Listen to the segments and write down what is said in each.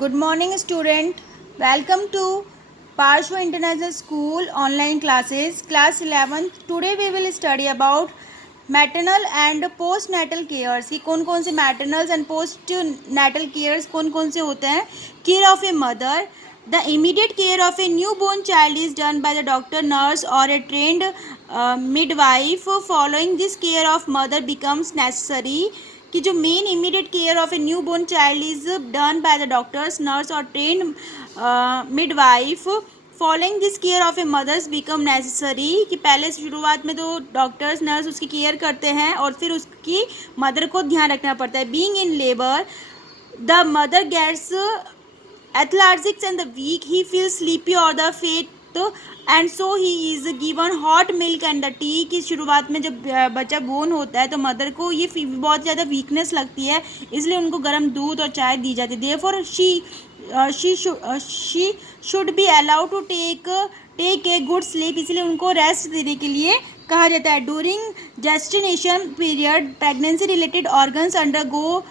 Good morning, student. Welcome to Parshva International School online classes, class 11th. Today we will study about maternal and postnatal cares कि कौन कौन से maternal and postnatal cares कौन कौन से होते हैं. Care of a mother. The immediate care of a newborn child is done by the doctor, nurse or a trained midwife. Following this care of mother becomes necessary कि जो main immediate care of a newborn child is done by the doctors nurse और train midwife. Following this care of a mothers become necessary कि पहले शुरुआत में तो doctors nurse उसकी care करते हैं और फिर उसकी मदर को ध्यान रखना पड़ता है. Being in labour the mother gets athletics and the weak he feel sleepy और the fate and so he is given hot milk and the tea. की शुरुआत में जब बच्चा बोर्न होता है तो मदर को ये बहुत ज़्यादा वीकनेस लगती है, इसलिए उनको गर्म दूध और चाय दी जाती है. Therefore she should be allowed to take a good sleep, इसलिए उनको रेस्ट देने के लिए कहा जाता है. During gestation period pregnancy related organs undergo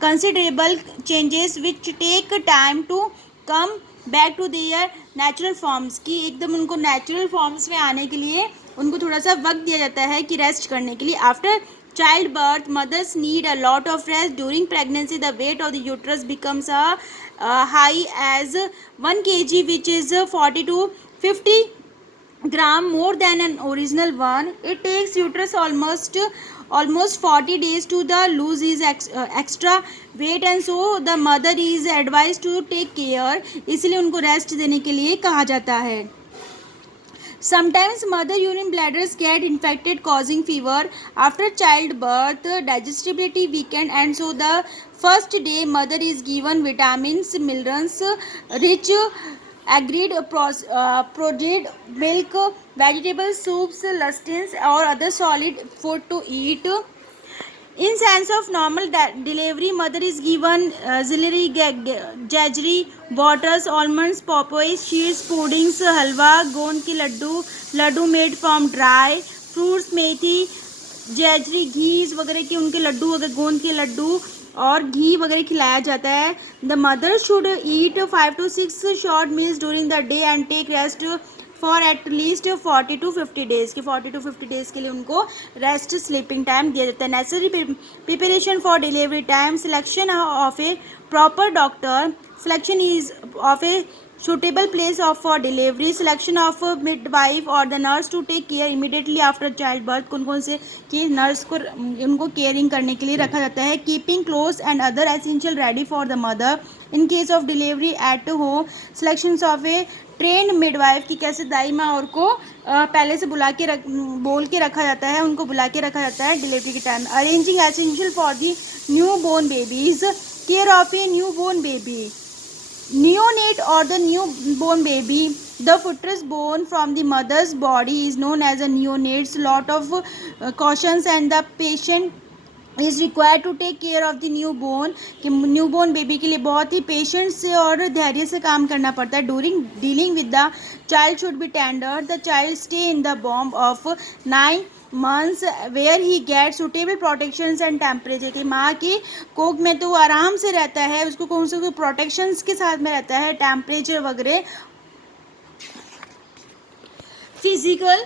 considerable changes which take time to come back to their natural forms की एकदम उनको नेचुरल फॉर्म्स में आने के लिए उनको थोड़ा सा वक्त दिया जाता है कि रेस्ट करने के लिए. After child birth mothers need a lot of rest. During pregnancy the weight of the uterus becomes high as 1 kg which is 40 to 50 gram more than an original one. It takes uterus almost 40 days to the lose is extra weight and so the mother is advised to take care. इसलिए उनको rest देने के लिए कहा जाता है. Sometimes mother urine bladders get infected causing fever. After childbirth digestibility weakened and so the first day mother is given vitamins minerals rich agreed protein milk vegetable soups lustins or other solid food to eat. In sense of normal delivery mother is given auxiliary jaggery waters almonds popois sheets puddings halwa गोंद के Laddu made from dry fruits मेथी जैजरी घी वगैरह के उनके लड्डू वगैरह गोंद के लड्डू और घी वगैरह खिलाया जाता है. The mother should eat 5 to 6 short meals during the day and take rest for at least 40 to 50 days कि 40 to 50 days के लिए उनको रेस्ट स्लीपिंग टाइम दिया जाता है. Necessary preparation for delivery time selection of A proper doctor selection is of A suitable place for delivery selection of midwife or the nurse to take care immediately after childbirth. कौन कौन से कि nurse को उनको caring करने के लिए रखा जाता है. Keeping clothes and other essential ready for the mother in case of delivery at home. Selections of A trend midwife की कैसे दाई माँ और को पहले से बोल के रखा जाता है, उनको बुला के रखा जाता है डिलीवरी के time. Arranging essential for the newborn babies care of a newborn baby neonate or the newborn baby. The fetus born from the mother's body is known as a neonates. Lot of cautions and the patient is required to take care of the newborn कि newborn baby के लिए बहुत ही patience से और धैर्य से काम करना पड़ता है. During dealing with the child should be tender. The child stay in the bomb of 9 months where he gets suitable protections and temperature. कि माँ की कोख में तो वो आराम से रहता है, उसको कौन से प्रोटेक्शंस के साथ में रहता है, टेम्परेचर वगैरह. Physical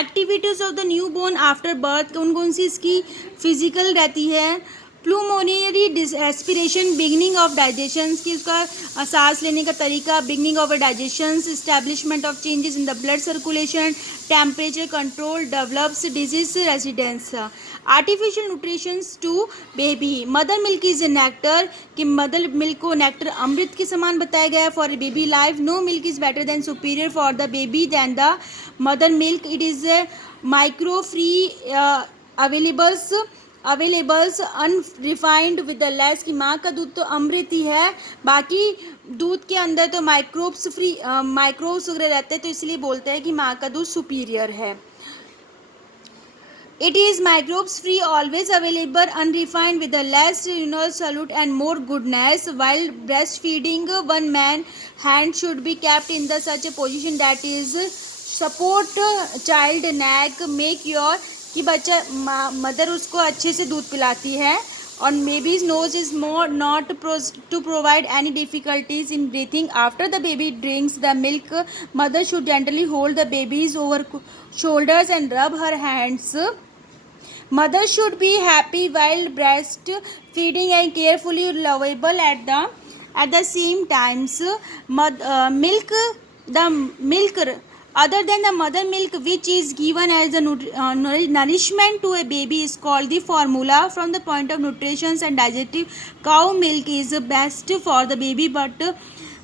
activities of the newborn after birth कौन कौन सी इसकी फिजिकल रहती है. Pulmonary aspiration beginning of digestion की उसका सांस लेने का तरीका beginning of digestion establishment of changes in the blood circulation temperature control develops disease resistance. Artificial nutritions to baby mother milk is a nectar कि मदर मिल्क को nectar अमृत के समान बताया गया है. For a baby life no milk is better than superior for the baby than the mother milk. It is a micro free availables unrefined with the less कि माँ का दूध तो अमृत ही है, बाकी दूध के अंदर तो माइक्रोब्स वगैरह रहते हैं, तो इसलिए बोलते हैं कि माँ का दूध सुपीरियर है. It is microbes free, always available, unrefined with a less solute and more goodness. While breastfeeding, one man hand should be kept in the such a position that is support child neck, make your कि बच्चा mother उसको अच्छे से दूध पिलाती है on baby's nose is more not to provide any difficulties in breathing. After the baby drinks the milk, mother should gently hold the baby's over shoulders and rub her hands. Mother should be happy while breast feeding and carefully lovable at the same times. Milk the milk other than the mother milk which is given as the nourishment to a baby is called the formula. From the point of nutrition and digestive, cow milk is best for the baby, but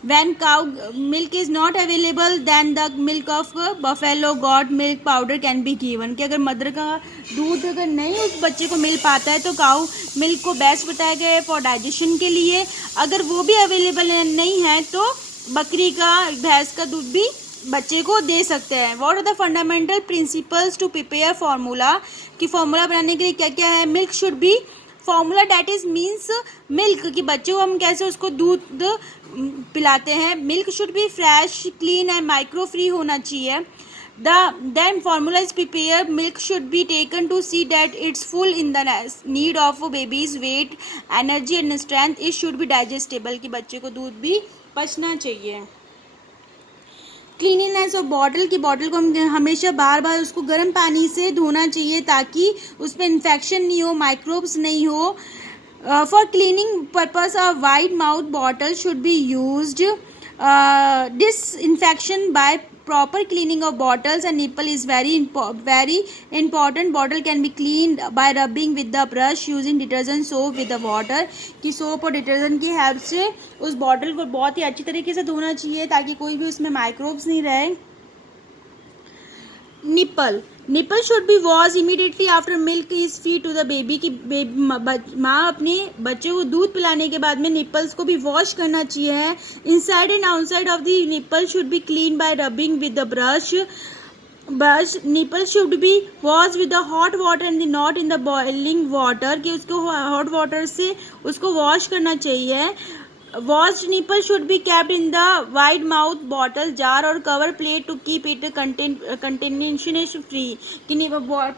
when cow milk is not available then the milk of buffalo goat milk powder can be given. कि अगर mother का दूध अगर नहीं उस बच्चे को मिल पाता है तो काउ मिल्क को बेस्ट बताया गया है फॉर डाइजेशन के लिए. अगर वो भी अवेलेबल नहीं है तो बकरी का भैंस का दूध भी बच्चे को दे सकते हैं. What are the fundamental principles to prepare formula, कि फार्मूला बनाने के लिए क्या क्या है. Milk should be formula that is means milk, कि बच्चे को हम कैसे उसको दूध पिलाते हैं. Milk should be fresh clean and micro free होना चाहिए. Then formula is prepared. Milk should be taken to see that it's full in the need of baby's weight, energy and strength. It should be digestible, कि बच्चे को दूध भी पचना चाहिए. Cleanliness of bottle, की bottle को हम हमेशा बार बार उसको गर्म पानी से धोना चाहिए ताकि उसमें इन्फेक्शन नहीं हो, माइक्रोब्स नहीं हो. For cleaning purpose a wide mouth bottle should be used. disinfection by proper cleaning of bottles and nipple is very important. Bottle can be cleaned by rubbing with the brush using detergent soap with the water, कि soap और detergent की help से उस bottle को बहुत ही अच्छी तरीके से धोना चाहिए ताकि कोई भी उसमें माइक्रोब्स नहीं रहे. Nipple should be wash immediately after milk is feed to the baby, की माँ अपने बच्चे को दूध पिलाने के बाद में निपल्स को भी वॉश करना चाहिए. Inside and outside of the nipple should B clean bye rubbing with the brush. Nipple should be wash with the hot water and not in the boiling water, कि उसको हॉट वाटर से उसको wash करना चाहिए. Washed nipple should be kept in the wide mouth bottle, jar or cover plate to keep it contamination free. कि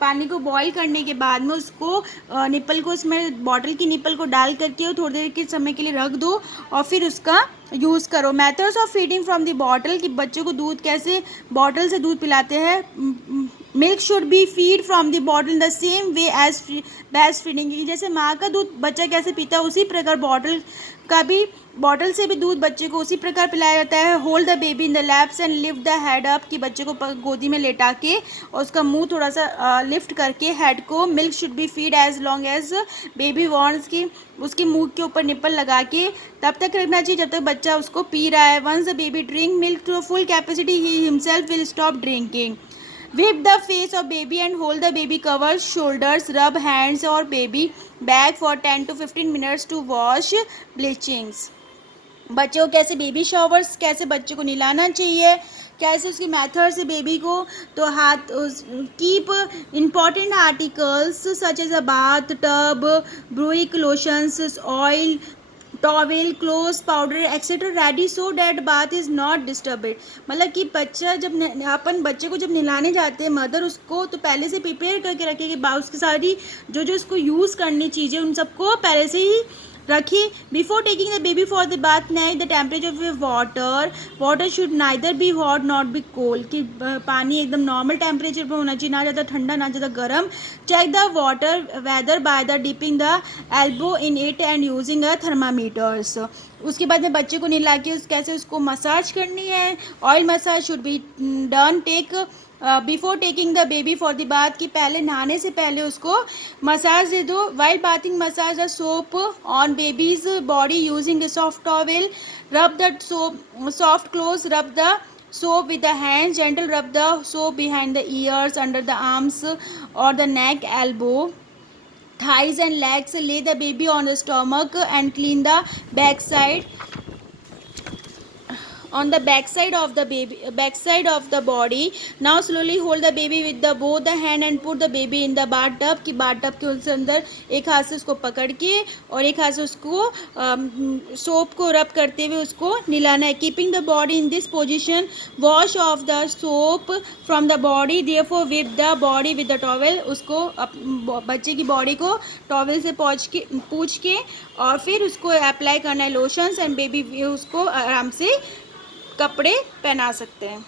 पानी को boil करने के बाद में उसको निपल को उसमें बॉटल की निपल को डाल करके और थोड़ी देर के समय के लिए रख दो और फिर उसका यूज़ करो. Methods of feeding from the bottle, कि बच्चों को दूध कैसे बॉटल से दूध पिलाते हैं. Milk should be feed from the bottle in the same way as best feeding, जैसे माँ का दूध बच्चा कैसे पीता है उसी प्रकार बॉटल से भी दूध बच्चे को उसी प्रकार पिलाया जाता है. Hold the baby in the lapse and lift the head up, कि बच्चे को गोदी में लेटा के और उसका मुंह थोड़ा सा लिफ्ट करके हेड को. Milk should be feed as long as baby wants, की उसके मुंह के ऊपर निपल लगा के तब तक रखना चाहिए जब तक बच्चा उसको पी रहा है. Once the baby drink milk to full capacity he himself will stop drinking. Wipe the face of baby and hold the baby covers, shoulders, rub hands or baby back for 10 to 15 minutes to wash bleachings. बच्चों को कैसे baby showers, कैसे बच्चे को नहलाना चाहिए, कैसे उसकी मेथड से बेबी को तो हाथ keep important articles such as a bathtub, ब्रूइक lotions, oil, towel, clothes, powder etcetera ready so that bath is not disturbed. मतलब कि बच्चा जब अपन बच्चे को जब नहलाने जाते हैं मदर उसको तो पहले से प्रिपेयर करके रखे कि उसकी सारी जो उसको यूज़ करनी चीज़ें उन सबको पहले से ही रखिए. Before taking the baby for the bath night the temperature of water should neither be hot not be cold, कि पानी एकदम नॉर्मल टेम्परेचर पर होना चाहिए, ना ज़्यादा ठंडा ना ज़्यादा गर्म. Check the water whether by the dipping the elbow in it and using a thermometers. उसके बाद में बच्चे को नहला के कैसे उसको मसाज करनी है. Oil massage should be done before taking the baby for the bath, कि पहले नहाने से पहले उसको मसाज दे दो. While bathing massage the soap on babies body using the soft towel. रब the soft clothes, rub the soap with the hands, gentle rub the soap behind the ears, under the arms or the neck, elbow, thighs and legs. Lay the baby on the stomach and clean the backside on the back side of the body. Now slowly hold the baby with the both the hand and put the baby in the bathtub कि bathtub के उसके अंदर एक हाथ से उसको पकड़ के और एक हाथ से उसको सोप को रब करते हुए उसको नहलाना है. Keeping the body in this position, wash off the soap from the body, therefore whip the body with the towel. उसको बच्चे की बॉडी को टॉवेल से पूछ के और फिर उसको अप्लाई करना है लोशंस, एंड बेबी उसको आराम से कपड़े पहना सकते हैं.